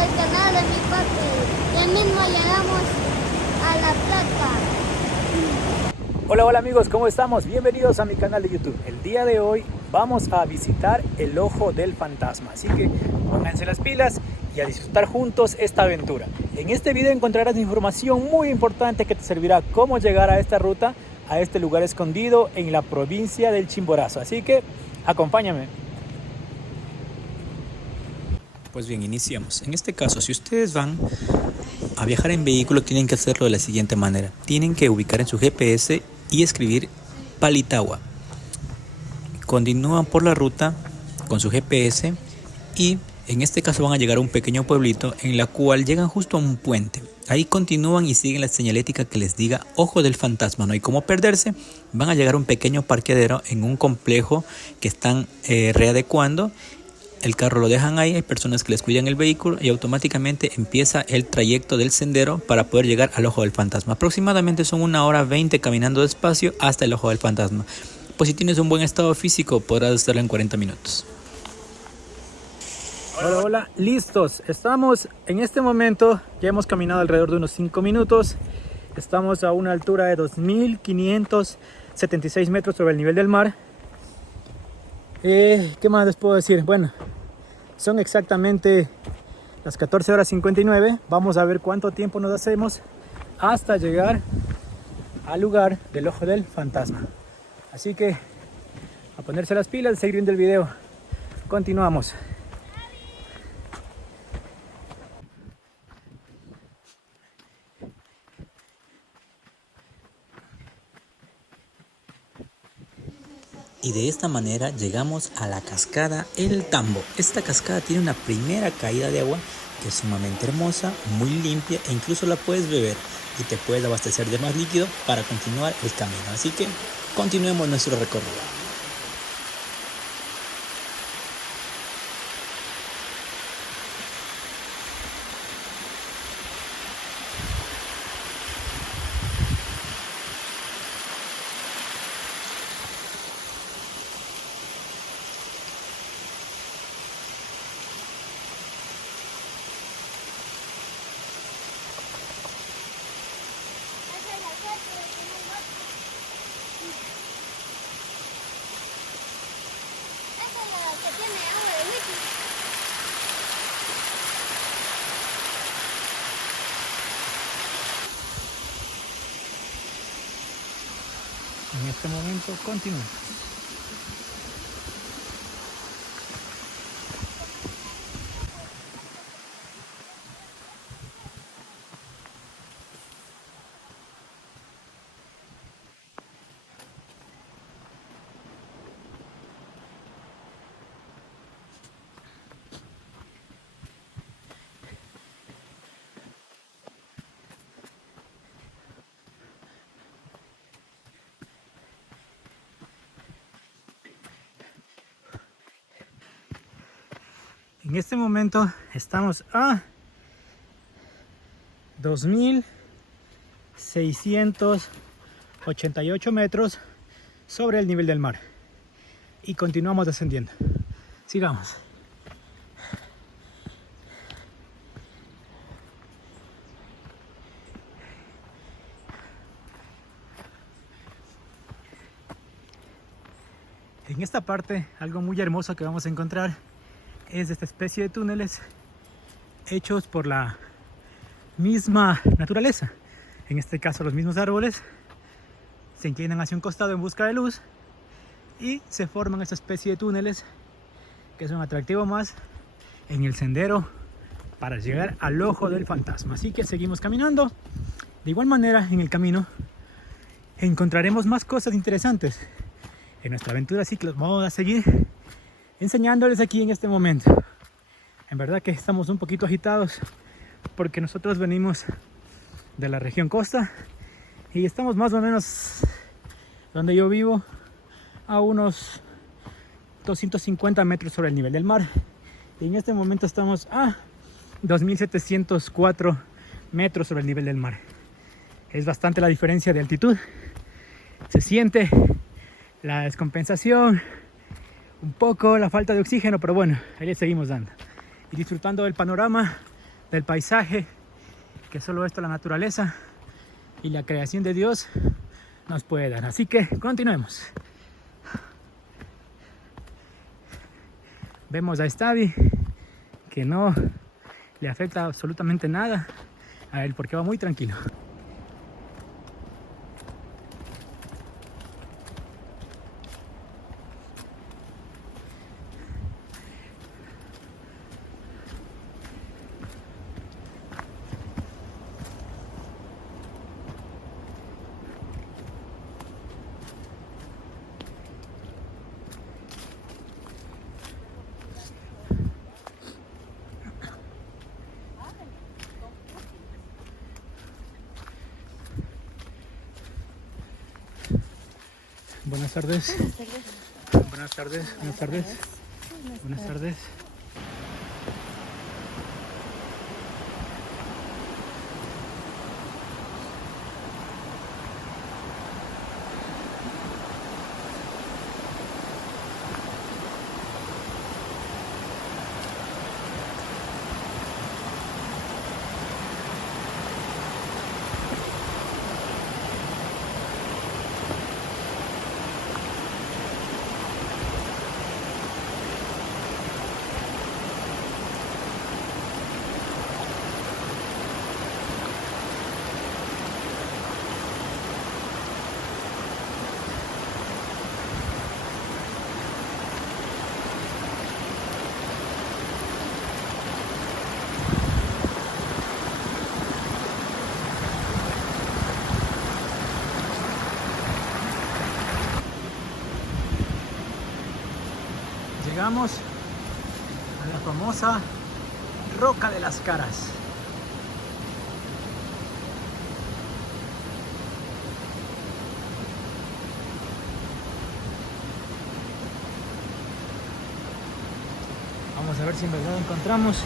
al canal de mi papi. Ya mismo llegamos a La Plata. Hola, hola amigos, ¿cómo estamos? Bienvenidos a mi canal de YouTube. El día de hoy vamos a visitar el Ojo del Fantasma, así que pónganse las pilas y a disfrutar juntos esta aventura. En este video encontrarás información muy importante que te servirá cómo llegar a esta ruta, a este lugar escondido en la provincia del Chimborazo, así que acompáñame. Pues bien, iniciamos. En este caso, si ustedes van a viajar en vehículo, tienen que hacerlo de la siguiente manera. Tienen que ubicar en su GPS y escribir Palitagua. Continúan por la ruta con su GPS y en este caso van a llegar a un pequeño pueblito en la cual llegan justo a un puente. Ahí continúan y siguen la señalética que les diga Ojo del Fantasma. No hay cómo perderse. Van a llegar a un pequeño parqueadero en un complejo que están readecuando. El carro lo dejan ahí, hay personas que les cuidan el vehículo y automáticamente empieza el trayecto del sendero para poder llegar al Ojo del Fantasma. Aproximadamente son 1 hora 20 caminando despacio hasta el Ojo del Fantasma. Pues si tienes un buen estado físico podrás hacerlo en 40 minutos. Hola, hola, listos. Estamos en este momento, ya hemos caminado alrededor de unos 5 minutos. Estamos a una altura de 2.576 metros sobre el nivel del mar. ¿Qué más les puedo decir? Bueno, son exactamente las 14 horas 59. Vamos a ver cuánto tiempo nos hacemos hasta llegar al lugar del Ojo del Fantasma. Así que a ponerse las pilas, seguir viendo el video. Continuamos. Y de esta manera llegamos a la cascada El Tambo. Esta cascada tiene una primera caída de agua que es sumamente hermosa, muy limpia e incluso la puedes beber y te puedes abastecer de más líquido para continuar el camino. Así que continuemos nuestro recorrido. En este momento continuamos. En este momento estamos a 2.688 metros sobre el nivel del mar y continuamos descendiendo. Sigamos. En esta parte, algo muy hermoso que vamos a encontrar es esta especie de túneles hechos por la misma naturaleza. En este caso los mismos árboles se inclinan hacia un costado en busca de luz y se forman esta especie de túneles que es un atractivo más en el sendero para llegar al Ojo del Fantasma. Así que seguimos caminando. De igual manera, en el camino encontraremos más cosas interesantes en nuestra aventura, así que los vamos a seguir enseñándoles aquí en este momento. En verdad que estamos un poquito agitados porque nosotros venimos de la región costa y estamos más o menos donde yo vivo, a unos 250 metros sobre el nivel del mar, y en este momento estamos a 2.704 metros sobre el nivel del mar. Es bastante la diferencia de altitud, se siente la descompensación, un poco la falta de oxígeno, pero bueno, ahí le seguimos dando y disfrutando del panorama del paisaje que solo esto, la naturaleza y la creación de Dios, nos puede dar. Así que continuemos. Vemos a Stavi que no le afecta absolutamente nada a él porque va muy tranquilo. Buenas tardes. Buenas tardes. Buenas tardes. Buenas tardes. Llegamos a la famosa Roca de las Caras. Vamos a ver si en verdad encontramos.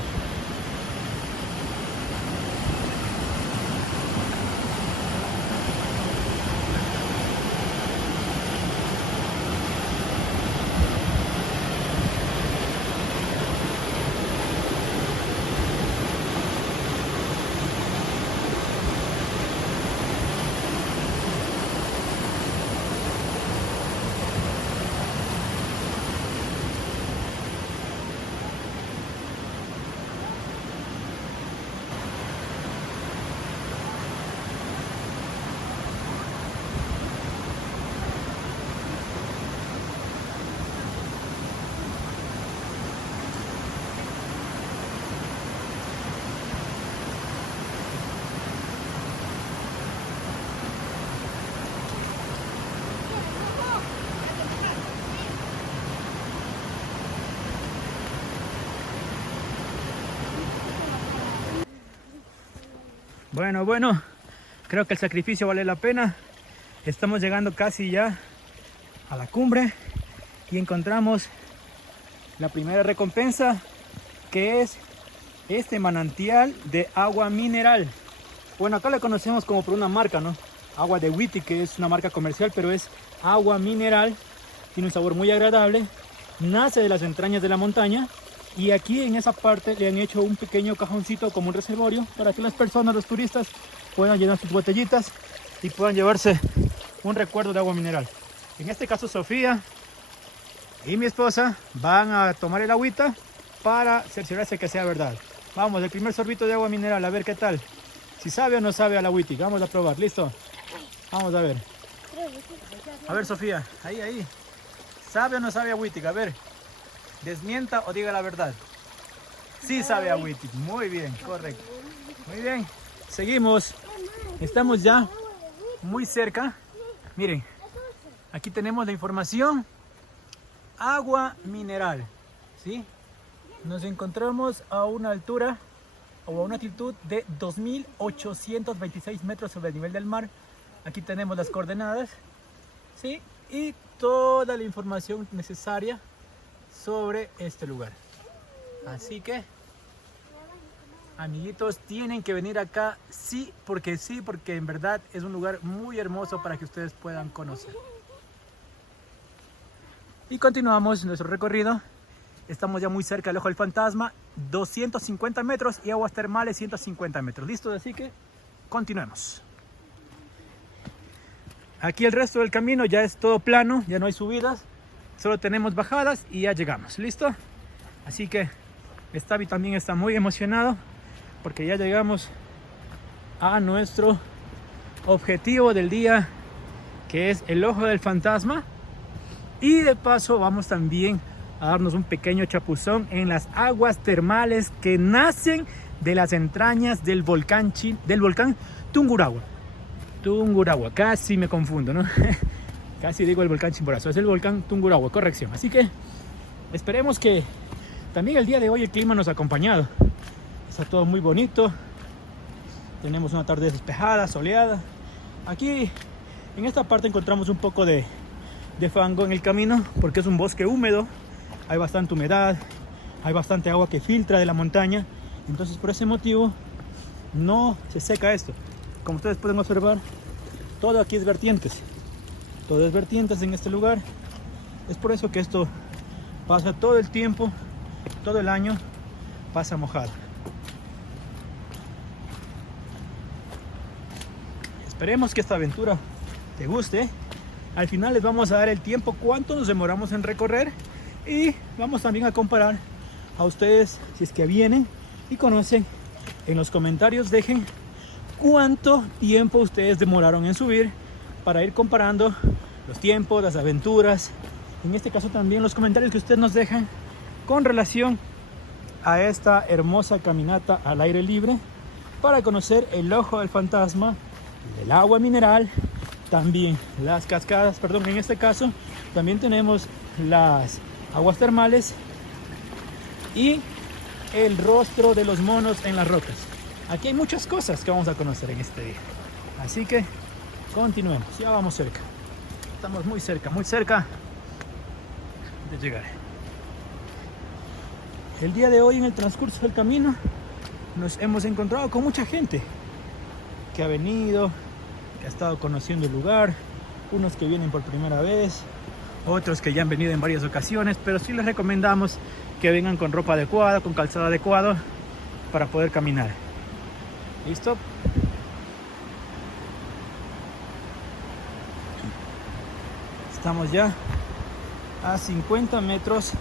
Bueno, creo que el sacrificio vale la pena. Estamos llegando casi ya a la cumbre y encontramos la primera recompensa, que es este manantial de agua mineral. Bueno, acá la conocemos como por una marca, ¿no? Agua de Witi, que es una marca comercial, pero es agua mineral. Tiene un sabor muy agradable. Nace de las entrañas de la montaña. Y aquí en esa parte le han hecho un pequeño cajoncito como un reservorio para que las personas, los turistas, puedan llenar sus botellitas y puedan llevarse un recuerdo de agua mineral. En este caso Sofía y mi esposa van a tomar el agüita para cerciorarse que sea verdad. Vamos, el primer sorbito de agua mineral, a ver qué tal. Si sabe o no sabe a la Witi. Vamos a probar, ¿listo? Vamos a ver. A ver, Sofía, ahí. ¿Sabe o no sabe a Witi? A ver. Desmienta o diga la verdad. Sí sabe a Witi. Muy bien, correcto. Muy bien. Seguimos. Estamos ya muy cerca. Miren, aquí tenemos la información. Agua mineral. ¿Sí? Nos encontramos a una altura o a una altitud de 2826 metros sobre el nivel del mar. Aquí tenemos las coordenadas. ¿Sí? Y toda la información necesaria sobre este lugar. Así que, amiguitos, tienen que venir acá sí, porque en verdad es un lugar muy hermoso para que ustedes puedan conocer. Y continuamos nuestro recorrido Estamos ya muy cerca del ojo del fantasma, 250 metros y aguas termales 150 metros. ¿Listo? Así que continuemos. Aquí el resto del camino ya es todo plano, ya no hay subidas, solo tenemos bajadas y ya llegamos. ¿Listo? Así que Stavi también está muy emocionado porque ya llegamos a nuestro objetivo del día, que es el ojo del fantasma. Y de paso vamos también a darnos un pequeño chapuzón en las aguas termales que nacen de las entrañas del volcán Tungurahua. Casi me confundo, ¿no? Casi digo el volcán Chimborazo, es el volcán Tungurahua, corrección. Así que esperemos que también el día de hoy el clima nos ha acompañado. Está todo muy bonito. Tenemos una tarde despejada, soleada. Aquí en esta parte encontramos un poco de fango en el camino porque es un bosque húmedo. Hay bastante humedad, hay bastante agua que filtra de la montaña. Entonces por ese motivo no se seca esto. Como ustedes pueden observar, todo aquí es vertientes. Todo es vertientes en este lugar. Es por eso que esto pasa todo el tiempo, todo el año, pasa mojado. Esperemos que esta aventura te guste. Al final les vamos a dar el tiempo, cuánto nos demoramos en recorrer, y vamos también a comparar a ustedes, si es que vienen y conocen, en los comentarios dejen cuánto tiempo ustedes demoraron en subir para ir comparando los tiempos, las aventuras. En este caso también los comentarios que ustedes nos dejan con relación a esta hermosa caminata al aire libre para conocer el ojo del fantasma, el agua mineral, también las cascadas, perdón, en este caso también tenemos las aguas termales y el rostro de los monos en las rocas. Aquí hay muchas cosas que vamos a conocer en este día, así que continuemos. Ya vamos cerca, estamos muy cerca de llegar. El día de hoy, en el transcurso del camino, nos hemos encontrado con mucha gente que ha venido, que ha estado conociendo el lugar, unos que vienen por primera vez, otros que ya han venido en varias ocasiones, pero sí les recomendamos que vengan con ropa adecuada, con calzado adecuado para poder caminar. ¿Listo? Estamos ya a 50 metros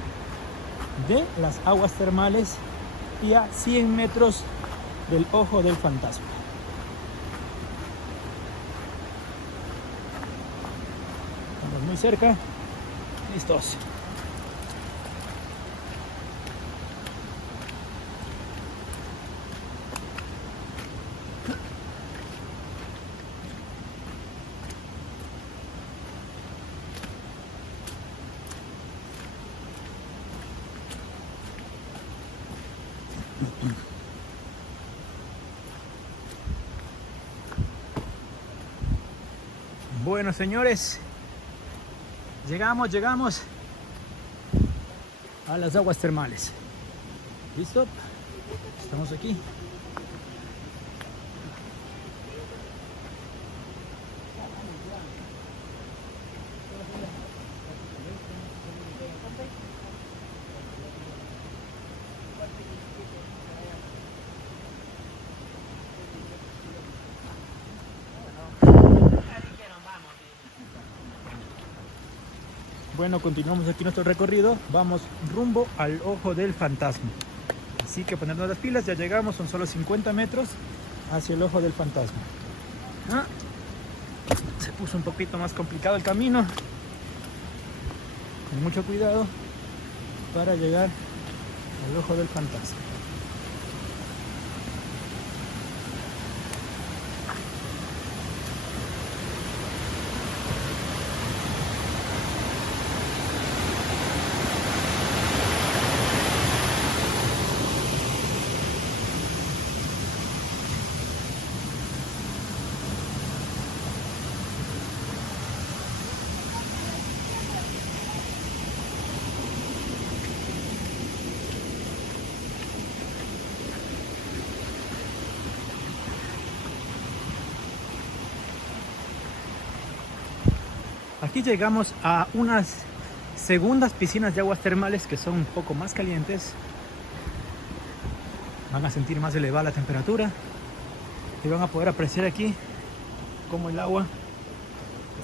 de las aguas termales y a 100 metros del ojo del fantasma. Estamos muy cerca. Listos. Bueno, señores, llegamos a las aguas termales. ¿Listo? Estamos aquí. Bueno, continuamos aquí nuestro recorrido. Vamos rumbo al ojo del fantasma. Así que ponernos las pilas, ya llegamos, son solo 50 metros hacia el ojo del fantasma. Se puso un poquito más complicado el camino. Con mucho cuidado para llegar al ojo del fantasma. Aquí llegamos a unas segundas piscinas de aguas termales que son un poco más calientes. Van a sentir más elevada la temperatura y van a poder apreciar aquí cómo el agua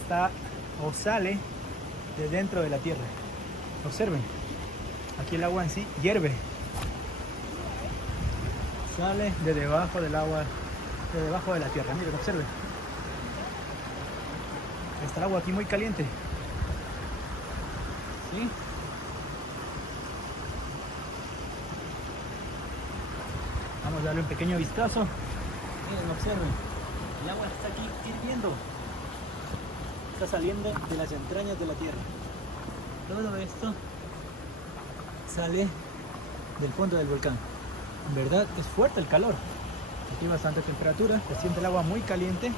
está o sale de dentro de la tierra. Observen, aquí el agua en sí hierve, sale de debajo del agua, de debajo de la tierra. Miren, observen, está el agua aquí muy caliente. ¿Sí? Vamos a darle un pequeño vistazo. Miren, observen, el agua está aquí hirviendo, está saliendo de las entrañas de la tierra. Todo esto sale del fondo del volcán. En verdad es fuerte el calor. Aquí hay bastante temperatura, se siente el agua muy caliente,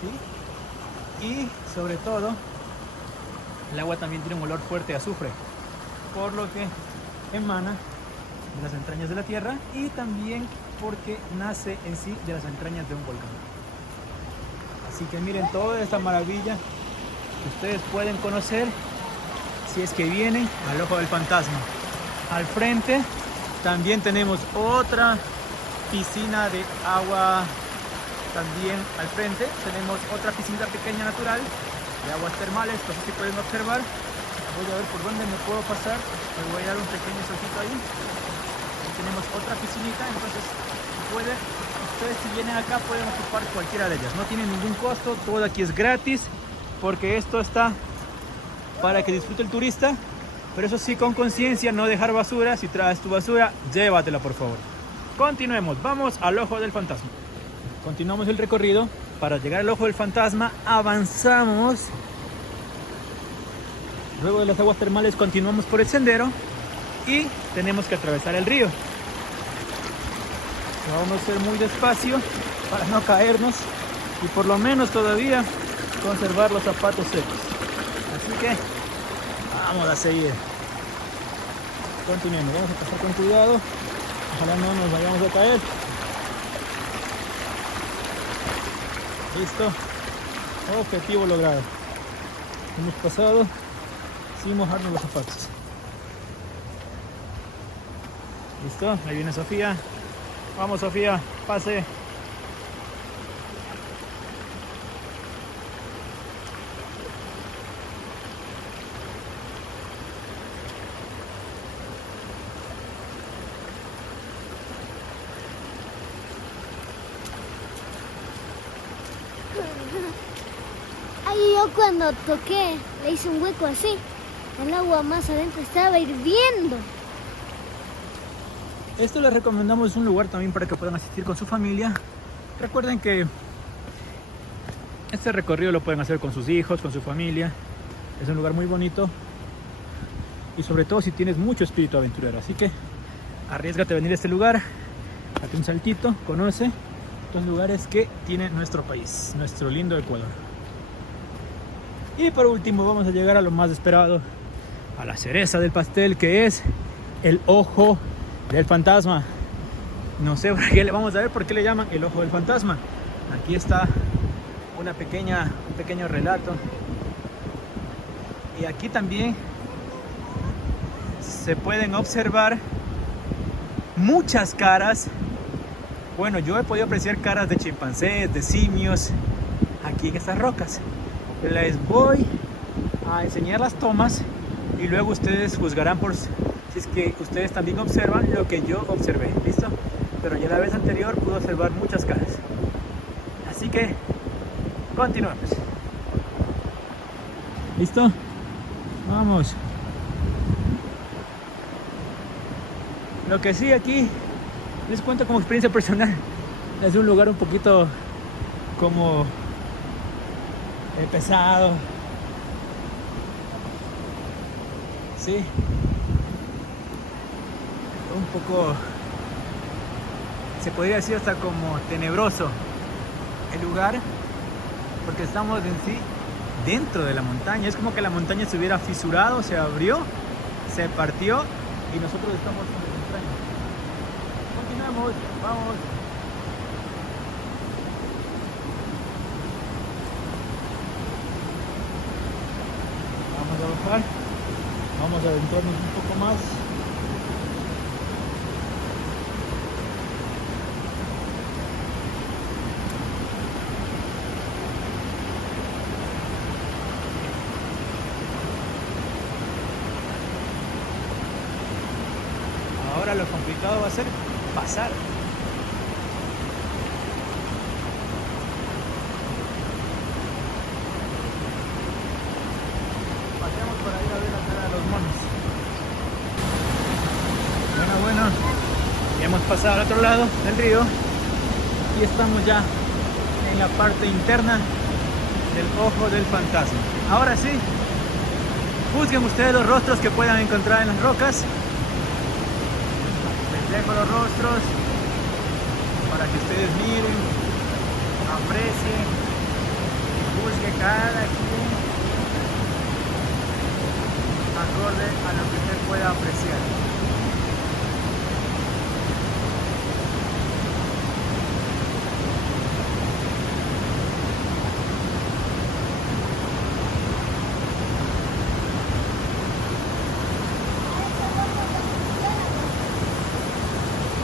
¿sí? Y sobre todo, el agua también tiene un olor fuerte a azufre, por lo que emana de las entrañas de la tierra y también porque nace en sí de las entrañas de un volcán. Así que miren toda esta maravilla que ustedes pueden conocer si es que vienen al Ojo del Fantasma. Al frente también tenemos otra piscina de agua. También al frente tenemos otra piscina pequeña natural de aguas termales, entonces si pueden observar. Voy a ver por dónde me puedo pasar, me voy a dar un pequeño saltito ahí. Ahí tenemos otra piscinita, entonces ustedes si vienen acá pueden ocupar cualquiera de ellas, no tienen ningún costo, todo aquí es gratis, porque esto está para que disfrute el turista, pero eso sí, con conciencia, no dejar basura. Si traes tu basura, llévatela por favor. Continuemos, vamos al Ojo del Fantasma. Continuamos el recorrido. Para llegar al Ojo del Fantasma avanzamos. Luego de las aguas termales continuamos por el sendero y tenemos que atravesar el río. Vamos a ser muy despacio para no caernos y por lo menos todavía conservar los zapatos secos. Así que vamos a seguir. Continuemos, vamos a pasar con cuidado. Ojalá no nos vayamos a caer. Listo. Objetivo logrado. Hemos pasado sin mojarnos los zapatos. Listo, ahí viene Sofía. Vamos Sofía, pase. Ahí yo cuando toqué, le hice un hueco así. El agua más adentro estaba hirviendo. Esto les recomendamos, es un lugar también para que puedan asistir con su familia. Recuerden que este recorrido lo pueden hacer con sus hijos, con su familia. Es un lugar muy bonito y sobre todo si tienes mucho espíritu aventurero. Así que arriésgate a venir a este lugar, date un saltito, conoce los lugares que tiene nuestro país, nuestro lindo Ecuador. Y por último vamos a llegar a lo más esperado, a la cereza del pastel, que es el Ojo del Fantasma. No sé por qué, vamos a ver por qué le llaman el Ojo del Fantasma. Aquí está un pequeño relato. Y aquí también se pueden observar muchas caras. Bueno, yo he podido apreciar caras de chimpancés, de simios, aquí en estas rocas. Les voy a enseñar las tomas y luego ustedes juzgarán por si es que ustedes también observan lo que yo observé. ¿Listo? Pero ya la vez anterior pude observar muchas caras. Así que continuemos. ¿Listo? Vamos. Lo que sí aquí les cuento como experiencia personal, es un lugar un poquito como pesado. Sí. Un poco, se podría decir hasta como tenebroso el lugar, porque estamos en sí dentro de la montaña. Es como que la montaña se hubiera fisurado, se abrió, se partió y nosotros estamos en el entraña. Continuamos, vamos. Vamos a bajar. Vamos a adentrarnos un poco más. Ahora lo complicado va a ser pasar. Pasemos para ir a ver la cara de los monos. Bueno, ya hemos pasado al otro lado del río y estamos ya en la parte interna del ojo del fantasma. Ahora sí, juzguen ustedes los rostros que puedan encontrar en las rocas. Les dejo los rostros para que ustedes miren, aprecien y juzguen cada quien acorde a lo que usted pueda apreciar.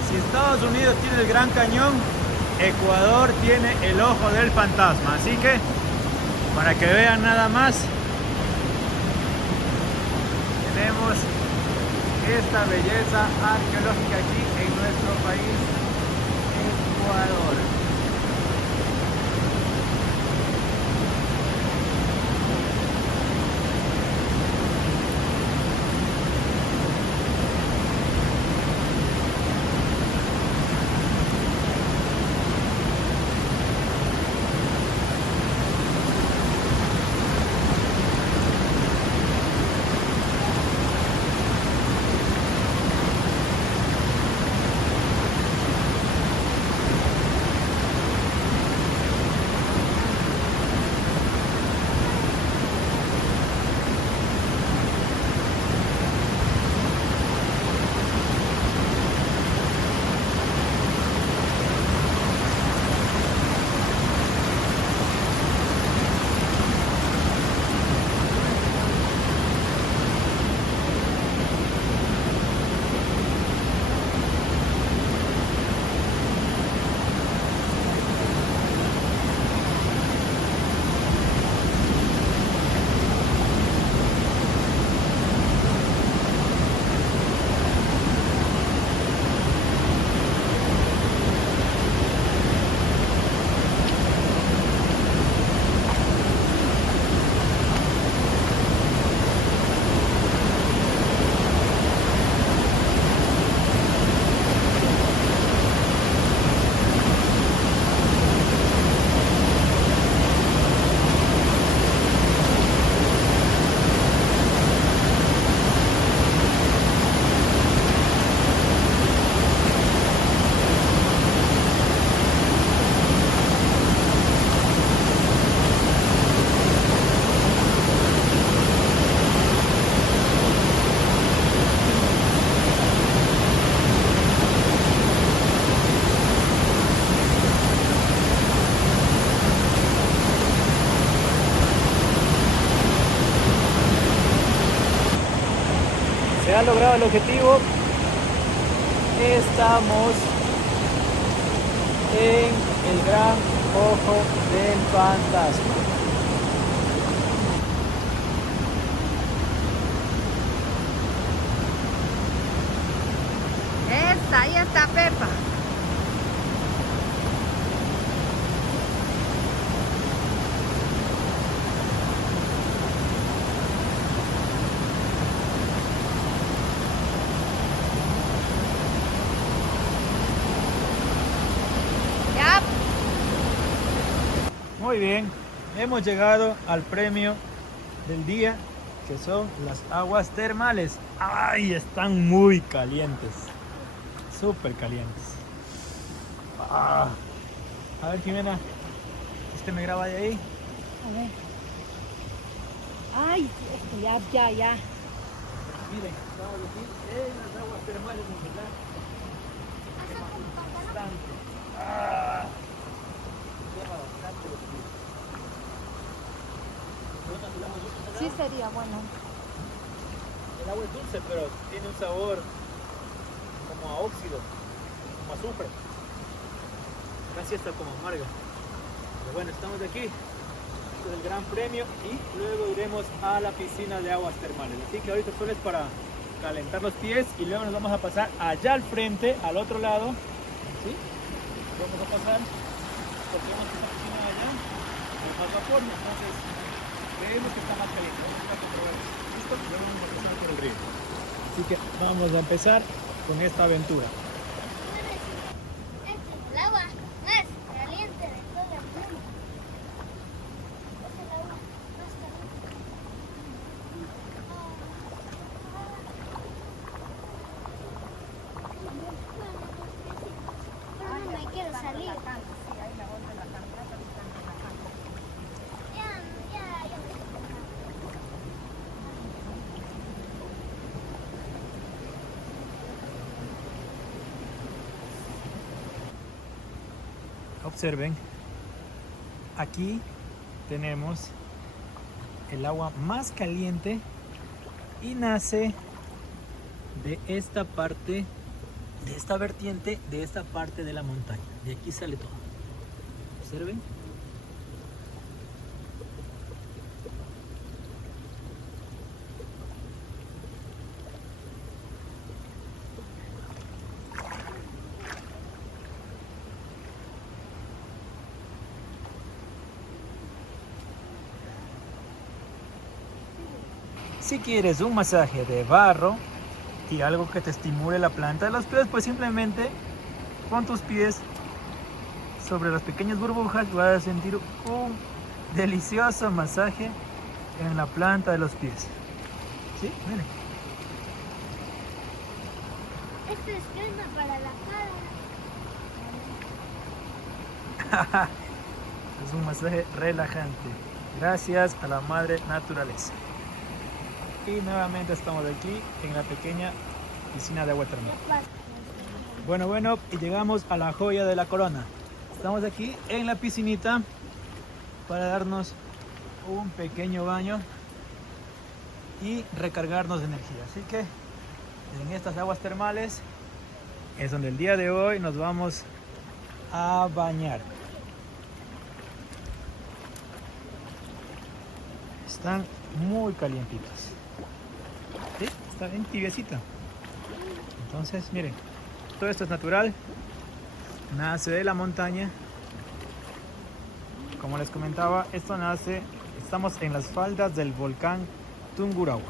Si Estados Unidos tiene el Gran Cañón, Ecuador tiene el Ojo del Fantasma. Así que, para que vean nada más, tenemos esta belleza arqueológica aquí en nuestro país, Ecuador. Se ha logrado el objetivo. Estamos en el Gran Ojo del Fantasma. Ahí está Pepa. Ya. Muy bien, hemos llegado al premio del día, que son las aguas termales. ¡Ay! Están muy calientes. Súper calientes. A ver, Jimena, ¿este me graba de ahí? A ver. Ay, esto ya. Miren, vamos a decir, las aguas termales, en verdad. Bastante. Llama bastante lo que Sí sería bueno. El agua es dulce, pero tiene un sabor como a óxido, como a azufre. Casi hasta como amarga. Pero bueno, estamos de aquí. Este es el Gran Premio y luego iremos a la piscina de aguas termales. Así que ahorita solo es para calentar los pies y luego nos vamos a pasar allá al frente, al otro lado. ¿Sí? Vamos a pasar porque vemos que esta piscina de allá no es más vapor, entonces creemos que está más caliente. Vamos a comprobar esto y luego vamos a pasar por el río. Así que vamos a empezar con esta aventura. Este es el agua más caliente de todo el mundo. Es el agua más caliente. Pero no me quiero salir. Ya. Observen, aquí tenemos el agua más caliente y nace de esta parte, de esta vertiente, de esta parte de la montaña. De aquí sale todo. Observen. Si quieres un masaje de barro y algo que te estimule la planta de los pies, pues simplemente pon tus pies sobre las pequeñas burbujas y vas a sentir un delicioso masaje en la planta de los pies. ¿Sí? Miren. Esto es crema para la cara. Es un masaje relajante. Gracias a la madre naturaleza. Y nuevamente estamos aquí en la pequeña piscina de agua termal. Bueno, y llegamos a la joya de la corona. Estamos aquí en la piscinita para darnos un pequeño baño y recargarnos de energía. Así que en estas aguas termales es donde el día de hoy nos vamos a bañar. Están muy calientitas. ¿Sí? Está bien tibiecita. Entonces, miren, todo esto es natural. Nace de la montaña. Como les comentaba, esto nace, estamos en las faldas del volcán Tungurahua.